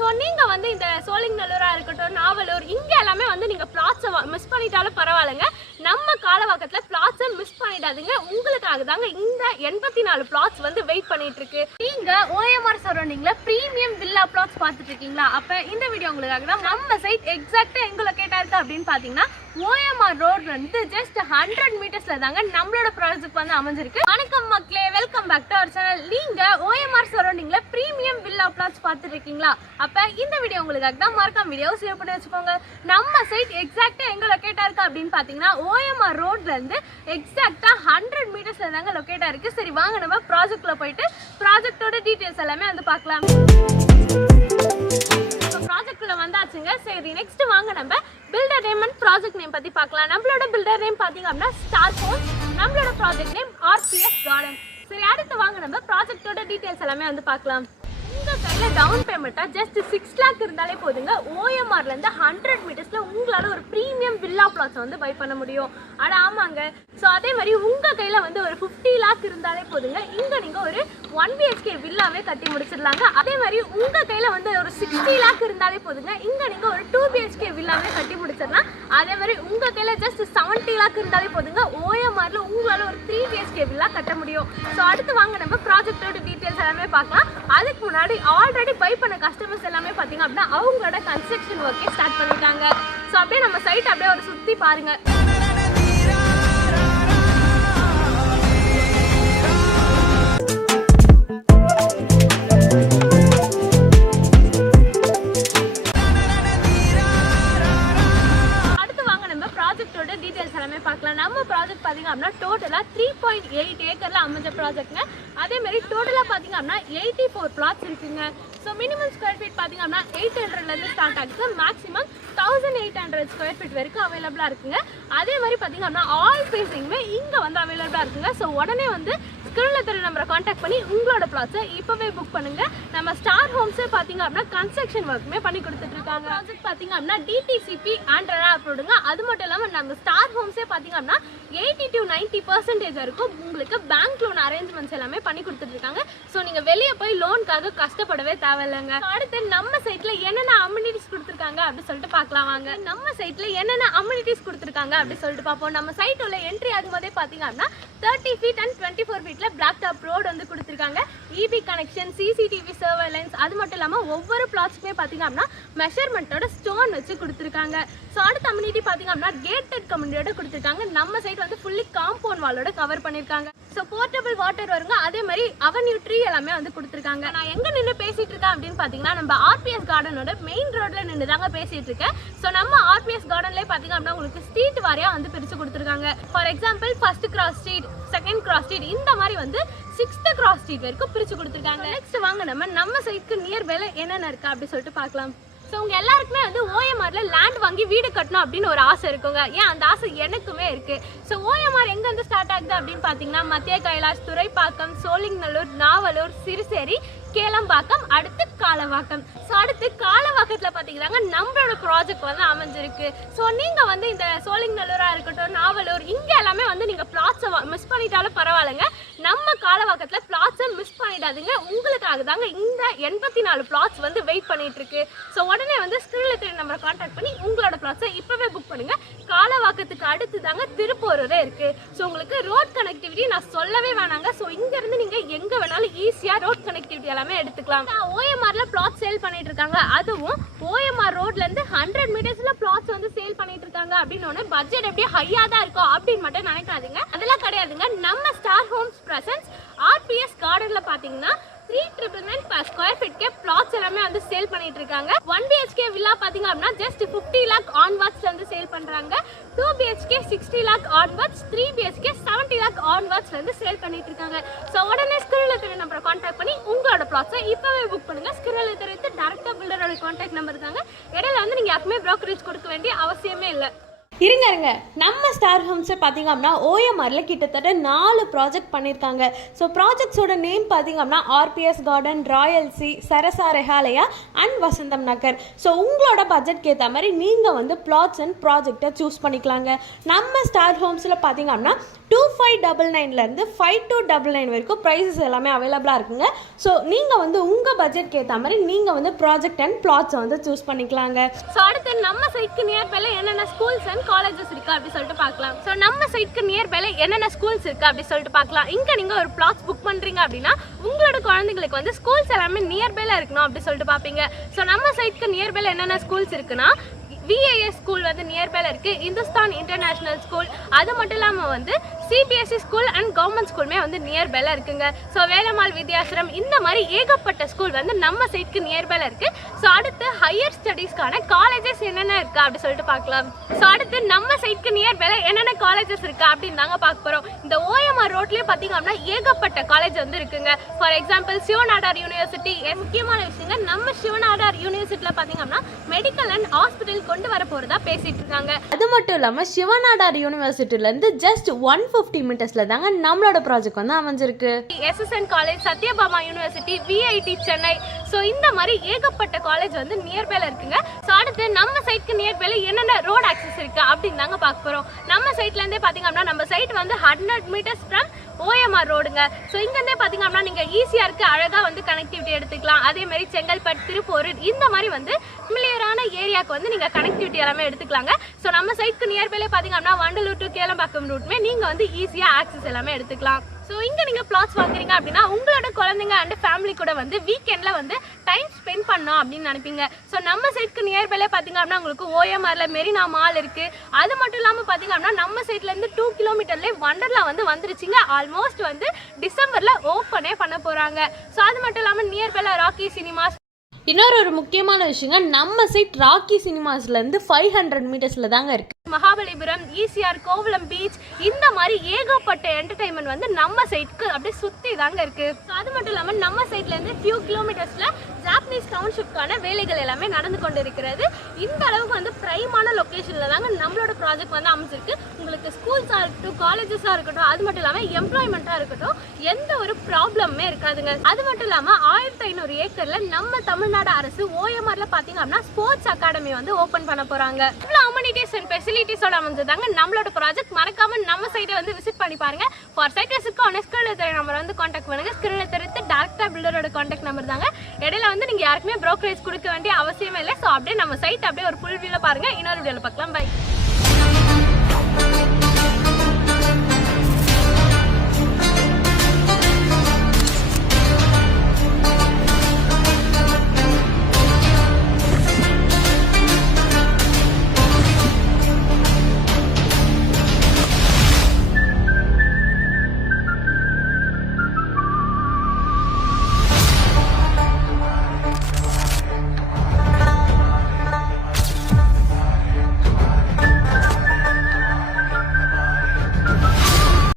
So நீங்கள் வந்து இந்த சோழிங்கநல்லூராக இருக்கட்டும், நாவலூர், இங்கே எல்லாமே வந்து நீங்கள் பிளாட்ஸை மிஸ் பண்ணிட்டாலும் பரவாயில்லைங்க. நம்ம காலவாக்கத்தில் பிளாட்ஸை மிஸ் பண்ணிடாதீங்க. உங்களுக்காக தாங்க இந்த 84 பிளாட்ஸ் வந்து வெயிட் பண்ணிட்டு இருக்கு. நீங்கள் ஓஎம்ஆர் சரௌண்டிங்கில் ப்ரீமியம் வில்லா பிளாட்ஸ் பார்த்துட்டு இருக்கீங்களா? அப்போ இந்த வீடியோ உங்களுக்காக தான். நம்ம சைட் எக்ஸாக்டாக எங்கே லொக்கேட்டாக இருக்குது அப்படின்னு பார்த்தீங்கன்னா, ஓஎம்ஆர் ரோட் வந்து ஜஸ்ட் 100 மீட்டர்ஸ்ல தாங்க நம்மளோட ப்ராஜெக்ட் வந்து அமைஞ்சிருக்கு. வணக்கம் மக்களே, welcome back to our channel. நீங்க ஓஎம்ஆர் சரௌண்டிங்ல பிரீமியம் வில்லா பிளாட்ஸ் பார்த்துட்டு இருக்கீங்களா? அப்ப இந்த வீடியோ உங்களுக்காக தான். மறக்காம வீடியோ சேவ் பண்ணி வச்சுக்கோங்க. நம்ம சைட் எக்ஸாக்டா எங்க லொக்கேட்டா இருக்கு அப்படின்னு பாத்தீங்கன்னா, ஓஎம்ஆர் ரோட்ல இருந்து எக்ஸாக்டா 100 மீட்டர்ஸ்ல தாங்க லொக்கேட்டா இருக்கு. சரி வாங்க நம்ம ப்ராஜெக்ட்ல போயிட்டு ப்ராஜெக்டோட டீடைல்ஸ் எல்லாமே வந்து பார்க்கலாம். ப்ராஜெக்ட்ல வந்தாச்சுங்க. சரி நெக்ஸ்ட் வாங்க நம்ம builder name and project name பத்தி பார்க்கலாம். நம்மளோட பில்டர் நேம் பாத்தீங்க அப்படின்னா ஸ்டார் ஹோம்ஸ், நம்மளோட ப்ராஜெக்ட் நேம் ஆர்பிஎஸ் கார்டன். சரி அடுத்து வாங்க நம்ம ப்ராஜெக்டோட டீடைல்ஸ் எல்லாமே வந்து பார்க்கலாம். உங்க கையில டவுன் பேமெண்ட்டா ஜஸ்ட் 6 லேக் இருந்தாலே போதுங்க. ஓஎம்ஆர்ல இருந்து 100 மீட்டர்ஸ்ல உங்களால ஒரு பிரீமியம் வில்லா பிளாட்ஸ் வந்து பை பண்ண முடியும். அட ஆமாங்க. ஸோ அதே மாதிரி உங்க கையில வந்து ஒரு 50 லேக் இருந்தாலே போதுங்க. இங்க நீங்க ஒரு 1 BHK வில்லாவே கட்டி முடிச்சிடலாங்க. அதே மாதிரி உங்க கையில வந்து ஒரு 60 லேக் இருந்தாலே போதுங்க. இங்க நீங்க ஒரு 2 BHK வில்லாவே கட்டி முடிச்சிடலாம். அதே மாதிரி உங்க கையில ஜஸ்ட் 70 லேக் இருந்தாலே போதுங்க. ஓஎம்ஆர்ல உங்களால ஒரு 3 BHK வில்லா கட்ட முடியும். ஸோ அடுத்து வாங்க நம்ம ப்ராஜெக்டோட டீடைல்ஸ் எல்லாமே பார்க்கலாம். அதுக்கு முன்னாடி ஆல்ரெடி பை பண்ண கஸ்டமர்ஸ் எல்லாமே பார்த்தீங்க அப்படின்னா அவங்களோட கன்ஸ்ட்ரக்ஷன் ஒர்க்கே ஸ்டார்ட் பண்ணிட்டாங்க. ஸோ அப்படியே நம்ம சைட் அப்படியே ஒரு சுற்றி பாருங்க. நம்ம ப்ராஜெக்ட் பார்த்தீங்க அப்படின்னா டோட்டலாக 3.8 ஏக்கரில் அமைஞ்ச ப்ராஜெக்ட்ங்க. அதே மாதிரி டோட்டலாக பார்த்தீங்க அப்படின்னா 84 பிளாட்ஸ் இருக்குங்க. ஸோ மினிமம் ஸ்கொயர் ஃபீட் பார்த்தீங்க அப்படின்னா 800லேருந்து ஸ்டார்ட் ஆகுது. மேக்ஸிமம் 1800 ஸ்கொயர் ஃபீட் வரைக்கும் அவைலபிளாக இருக்குங்க. அதே மாதிரி பார்த்தீங்க அப்படின்னா ஆல் ஃபேஸிங்குமே இங்கே வந்து அவைலபிளாக இருக்குங்க. ஸோ உடனே வந்து ஸ்க்ரீனில் தெரிய நம்பரை காண்டாக்ட் பண்ணி உங்களோட பிளாட்ஸை இப்போவே புக் பண்ணுங்க. நம்ம ஸ்டார் ஹோம்ஸே பார்த்தீங்க அப்படின்னா கன்ஸ்ட்ரக்ஷன் ஒர்க்குமே பண்ணி கொடுத்துட்டு இருக்காங்க. ப்ராஜெக்ட் பார்த்தீங்க அப்படின்னா டிடிசிபி அண்ட் ரெரா அப்ரூவ்டுங்க. அது மட்டும் இல்லாமல் நம்ம ஸ்டார் ஹோம்ஸே பார்த்தீங்க அப்படின்னா 80 to 90% வரைக்கும் உங்களுக்கு பேங்க் லோன் அரேஞ்ச்மெண்ட்ஸ் எல்லாமே பண்ணி கொடுத்துட்டு இருக்காங்க. ஸோ நீங்கள் வெளியே போய் லோனுக்காக கஷ்டப்படவே தேவையில்லைங்க. அடுத்து நம்ம சைட்ல என்னென்ன அம்யூனிட்டிஸ் கொடுத்துருக்காங்க அப்படின்னு சொல்லிட்டு பார்க்கலாம் வாங்க. நம்ம சைட்ல என்னென்ன அம்யூனிட்டிஸ் கொடுத்துருக்காங்க அப்படின்னு சொல்லிட்டு பார்ப்போம். நம்ம சைட் உள்ள என்ட்ரி ஆகும்போதே பார்த்தீங்க அப்படின்னா 30 ஃபீட் அண்ட் 24 ஃபீட்ல பிளாக் டாப் ரோடு வந்து கொடுத்துருக்காங்க. இபி கனெக்ஷன், சிசிடிவி சர்வேலன்ஸ், அது மட்டும் இல்லாமல் ஒவ்வொரு பிளாட்ஸுமே பார்த்தீங்க அப்படின்னா மெஷர்மெண்ட்டோட ஸ்டோன் வச்சு கொடுத்துருக்காங்க. ஸோ அடுத்த கம்யூனிட்டி பார்த்தீங்க அப்படின்னா கேட்டட் கம்யூனிட்டியோட கொடுத்துருக்காங்க. நம்ம சைட் வந்து ஃபுல்லி காம்பவுண்ட் வாலோட கவர் பண்ணியிருக்காங்க. ஸோ போர்ட்டபிள் வாட்டர் வருங்க. அதே மாதிரி அவென்யூ ட்ரீ எல்லாமே வந்து கொடுத்துருக்காங்க. நான் எங்கே நின்று பேசிட்டு இருக்கேன் அப்படின்னு பார்த்தீங்கன்னா, நம்ம ஆர்பிஎஸ் கார்டனோட மெயின் ரோட்ல நின்று தாங்க பேசிட்டு இருக்கேன். ஸோ நம்ம ஆர்பிஎஸ் கார்டன்லேயே பார்த்தீங்க அப்படின்னா உங்களுக்கு ஸ்ட்ரீட் வாரியாக வந்து பிரித்து கொடுத்துருக்காங்க. For example first cross street, second cross street, இந்த மாதிரி வந்து 6th கிராஸ் ஸ்ட்ரீட் வரைக்கும் பிரித்து கொடுத்துருக்காங்க. நெக்ஸ்ட் வாங்க நம்ம சைட்க்கு நியர் பைல என்னென்ன இருக்கு அப்படி சொல்லிட்டு பார்க்கலாம். ஸோ உங்க எல்லாருக்குமே வந்து ஓஎம்ஆர்ல லேண்ட் வாங்கி வீடு கட்டணும் அப்படின்னு ஒரு ஆசை இருக்குங்க. ஏன் அந்த ஆசை எனக்குமே இருக்கு. ஸோ ஓஎம்ஆர் எங்கேருந்து ஸ்டார்ட் ஆகுது அப்படின்னு பார்த்தீங்கன்னா, மத்திய கைலாஷ், துறைப்பாக்கம், சோழிங்கநல்லூர், நாவலூர், சிறுசேரி, கேளம்பாக்கம், அடுத்து காலவாக்கம். ஸோ அடுத்து காலவாக்கத்தில் பார்த்தீங்கன்னா நம்மளோட ப்ராஜெக்ட் வந்து அமைஞ்சிருக்கு. ஸோ நீங்கள் வந்து இந்த சோழிங்கநல்லூராக இருக்கட்டும், நாவலூர், இங்கே எல்லாமே வந்து நீங்கள் பிளாட்ஸை மிஸ் பண்ணிட்டாலும் பரவாயில்லைங்க. நம்ம காலவாக்கத்தில் பிளாட்ஸை மிஸ் பண்ணிடாதீங்க. உங்களுக்காக தாங்க இந்த 84 பிளாட்ஸ் வந்து வெயிட் பண்ணிட்டு இருக்கு. ஸோ உடனே வந்து ஸ்க்ரீனில் தெரிய நம்பரை காண்டாக்ட் பண்ணி உங்களோட பிளாட்ஸை இப்போவே புக் பண்ணுங்க. காலவாக்கத்துக்கு அடுத்து தாங்க திருப்பூரே இருக்கு. ஸோ உங்களுக்கு ரோட் கனெக்டிவிட்டி நான் சொல்லவே வேணாங்க. ஸோ இங்கேருந்து நீங்கள் எங்கே வேணாலும் ஈஸியாக ரோட் கனெக்டிவிட்டி எல்லாமே எடுத்துக்கலாம். ஓஎம்ஆர்ல பிளாட் சேல் பண்ணிட்டு இருக்காங்க. அதுவும் ஓஎம்ஆர் ரோட்ல இருந்து 100 மீட்டர்ஸ்ல பிளாட்ஸ் வந்து சேல் பண்ணிட்டு இருக்காங்க. அப்படின்னு பட்ஜெட் எப்படியே ஹையா தான் இருக்கும் அப்படின்னு மட்டும் நினைக்காதீங்க. அதெல்லாம் கிடையாதுங்க. நம்ம ஸ்டார் ஹோம்ஸ் பிரசன்ஸ் ஆர்பிஎஸ் கார்டன்ல பாத்தீங்கன்னா 399 per square feet के plots எல்லாமே வந்து சேல் பண்ணிட்டு இருக்காங்க. 1 BHK வில்லா பாத்தீங்க அப்படினா just 50 lakh onwards வந்து சேல் பண்றாங்க. 2 BHK 60 lakh onwards, 3 BHK 70 lakh onwards வந்து சேல் பண்ணிட்டு இருக்காங்க. சோ உடனே ஸ்கிரீன்ல தெரிய நம்பரை கான்டாக்ட் பண்ணி உங்களோட plots-ஐ இப்பவே புக் பண்ணுங்க. ஸ்கிரீன்ல தெரியது டைரக்டா பில்டரோட கான்டாக்ட் நம்பர் இருக்காங்க. இடையில வந்து நீங்க யாருக்குமே brokerage கொடுக்க வேண்டிய அவசியமே இல்லை. இருங்க நம்ம ஸ்டார் ஹோம்ஸை பார்த்தீங்க அப்படின்னா ஓஎம்ஆரில் கிட்டத்தட்ட 4 ப்ராஜெக்ட் பண்ணியிருக்காங்க. ஸோ ப்ராஜெக்ட்ஸோட நேம் பார்த்தீங்க அப்படின்னா ஆர்பிஎஸ் கார்டன், ராயல்சி, சரசா ரெஹாலயா அண்ட் வசந்தம் நகர். ஸோ உங்களோட பட்ஜெட்க்கு ஏற்ற மாதிரி நீங்கள் வந்து பிளாட்ஸ் அண்ட் ப்ராஜெக்டை சூஸ் பண்ணிக்கலாங்க. நம்ம ஸ்டார் ஹோம்ஸில் பார்த்தீங்க அப்படின்னா 2599 5299 வரைக்கும் ப்ரைஸஸ் எல்லாமே அவைலபிளாக இருக்குங்க. ஸோ நீங்கள் வந்து உங்கள் பட்ஜெட்க்கு ஏற்ற மாதிரி நீங்கள் வந்து ப்ராஜெக்ட் அண்ட் பிளாட்ஸை வந்து சூஸ் பண்ணிக்கலாங்க. ஸோ அடுத்து நம்ம சைட்க்கு நியர்பைல என்னென்ன ஸ்கூல்ஸ் அண்ட் காலேஜஸ் இருக்குது அப்படி சொல்லிட்டு பார்க்கலாம். ஸோ நம்ம சைட்க்கு நியர்பைல என்னென்ன ஸ்கூல்ஸ் இருக்குது அப்படி சொல்லிட்டு பார்க்கலாம். இங்கே நீங்கள் ஒரு பிளாட்ஸ் புக் பண்ணுறீங்க அப்படின்னா உங்களோட குழந்தைங்களுக்கு வந்து ஸ்கூல்ஸ் எல்லாமே நியர்பைல இருக்கணும் அப்படி சொல்லிட்டு பார்ப்பீங்க. ஸோ நம்ம சைட்க்கு நியர்பைல என்னென்ன ஸ்கூல்ஸ் இருக்குன்னா VIS ஸ்கூல் வந்து நியர்பைல இருக்கு, இந்துஸ்தான் இன்டர்நேஷனல் ஸ்கூல், அது மட்டும் இல்லாமல் வந்து CBSE ஸ்கூல் அண்ட் கவர்மெண்ட் ஸ்கூலுமே வந்து நியர்பைல இருக்குங்க. ஸோ வேலம்மாள் வித்யாசிரம் இந்த மாதிரி ஏகப்பட்ட ஸ்கூல் வந்து நம்ம சைட்க்கு நியர்பைல இருக்கு. ஸோ அடுத்து ஹையர் ஸ்டடீஸ்க்கான காலேஜஸ் என்னென்ன இருக்கு அப்படி சொல்லிட்டு பார்க்கலாம். ஸோ அடுத்து நம்ம சைட்க்கு நியர்பைல என்னென்ன காலேஜஸ் இருக்கு அப்படின்னு தாங்க பார்க்க போறோம். இந்த OMR ரோட்லயே பார்த்தீங்க அப்படின்னா ஏகப்பட்ட காலேஜ் வந்து இருக்குங்க. For example Shiv Nadar university. முக்கியமான விஷயங்க, நம்ம சிவநாடார் யூனிவர்சிட்டியில் பார்த்தீங்க அப்படின்னா மெடிக்கல் அண்ட் ஹாஸ்பிட்டல் கொண்டு வர போறதா பேசிட்டு இருக்காங்க. அது மட்டும் இல்லாமல் சிவநாடார் யூனிவர்சிட்டிலேருந்து ஜஸ்ட் 150 மீட்டர்ஸில் தாங்க நம்மளோட ப்ராஜெக்ட் வந்து அமைஞ்சிருக்கு. SSN college, Sathyabama university, VIT Chennai. So இந்த மாதிரி ஏகப்பட்ட காலேஜ் வந்து நியர்பைல இருக்குங்க. ஸோ அடுத்து நம்ம சைட்க்கு நியர்பைல என்னென்ன ரோட் ஆக்சஸ் இருக்கு அப்படின்னு தாங்க பார்க்க போறோம். நம்ம சைட்லேருந்தே பார்த்தீங்க அப்படின்னா நம்ம சைட் வந்து 100 மீட்டர்ஸ் ஃப்ரம் OMR ரோடுங்க. ஸோ இங்கேருந்தே பார்த்தீங்க அப்படின்னா நீங்கள் ஈஸியாக இருக்கு, அழகாக வந்து கனெக்டிவிட்டி எடுத்துக்கலாம். அதே மாதிரி செங்கல்பட்டு, திருப்பூர் இந்த மாதிரி வந்து மில்லியரான ஏரியாவுக்கு வந்து நீங்கள் கனெக்டிவிட்டி எல்லாமே எடுத்துக்கலாங்க. ஸோ நம்ம சைட்க்கு நியர்பைலே பார்த்தீங்க அப்படின்னா வண்டலூர் டு கேளம்பாக்கம் ரூட்மே நீங்கள் வந்து ஈஸியாக ஆக்சஸ் எல்லாமே எடுத்துக்கலாம். ஸோ இங்கே நீங்கள் பிளாட்ஸ் வாங்குறீங்க அப்படின்னா உங்களோட குழந்தைங்க அண்ட் ஃபேமிலி கூட வந்து வீக்கெண்டில் வந்து டைம் ஸ்பெண்ட் பண்ணோம் அப்படின்னு நினைப்பீங்க. ஸோ நம்ம சைட்க்கு நியர்பைலே பார்த்தீங்க அப்படின்னா உங்களுக்கு OMRல மெரினா மால் இருக்குது. அது மட்டும் இல்லாமல் பார்த்தீங்க அப்படின்னா நம்ம சைட்லேருந்து 2 கிலோமீட்டர்லேயே வண்டர்லா வந்து வந்துருச்சுங்க. ஆல்மோஸ்ட் வந்து டிசம்பரில் ஓப்பனே பண்ண போகிறாங்க. ஸோ அது மட்டும் இல்லாமல் நியர்பைல ராக்கி சினிமாஸ். இன்னொரு முக்கியமான விஷயங்க, நம்ம சைட் ராக்கி சினிமாஸ்லேருந்து 500 மீட்டர்ஸில் தாங்க இருக்குது. மகாபலிபுரம், ECR, கோவளம் பீச் இந்த மாதிரி ஏகப்பட்ட என்டர்டைன்மெண்ட் வந்து நம்ம சைட்க்கு அப்படியே சுற்றி தாங்க இருக்கு. அது மட்டும் இல்லாமல் நம்ம சைட்லேருந்து ஃபியூ கிலோமீட்டர்ஸில் ஜாப்பனீஸ் டவுன்ஷிப்கான வேலைகள் எல்லாமே நடந்து கொண்டு இருக்கிறது. இந்த அளவுக்கு வந்து பிரைமான லொக்கேஷனில் தாங்க நம்மளோட ப்ராஜெக்ட் வந்து அமைச்சிருக்கு. உங்களுக்கு ஸ்கூல்ஸாக இருக்கட்டும், காலேஜஸாக இருக்கட்டும், அது மட்டும் இல்லாமல் எம்ப்ளாய்மெண்ட்டாக இருக்கட்டும், எந்த ஒரு ப்ராப்ளமே இருக்காதுங்க. அது மட்டும் இல்லாமல் 1500 ஏக்கரில் நம்ம தமிழ்நாடு அரசு OMRல பார்த்தீங்க அப்படின்னா ஸ்போர்ட்ஸ் அகாடமி வந்து ஓப்பன் பண்ண போகிறாங்க. இவ்வளோ அம்யூனிட்டிஸ் அண்ட் ஃபெசிலிட்டிஸோட அமைஞ்சதாங்க நம்மளோட ப்ராஜெக்ட். மறக்காம நம்ம சைடை வந்து விசிட் பண்ணி பாருங்க. ஃபார் சைட் விசிட்க்கு ஆன் ஸ்கிரீன்ல தெரிய நம்பர் வந்து காண்டாக்ட் பண்ணுங்க. ஸ்கிரீன்ல தெரிவித்து டைரக்டா பில்டரோட காண்டாக்ட் நம்பர் தாங்க. இடையில வந்து நீங்க யாருக்குமே ப்ரோக்கரேஜ் கொடுக்க வேண்டிய அவசியமே இல்லை. ஸோ அப்படியே நம்ம சைட் அப்படியே ஒரு ஃபுல் வியூல பாருங்க. இன்னொரு வீடியோல பார்க்கலாம். பை.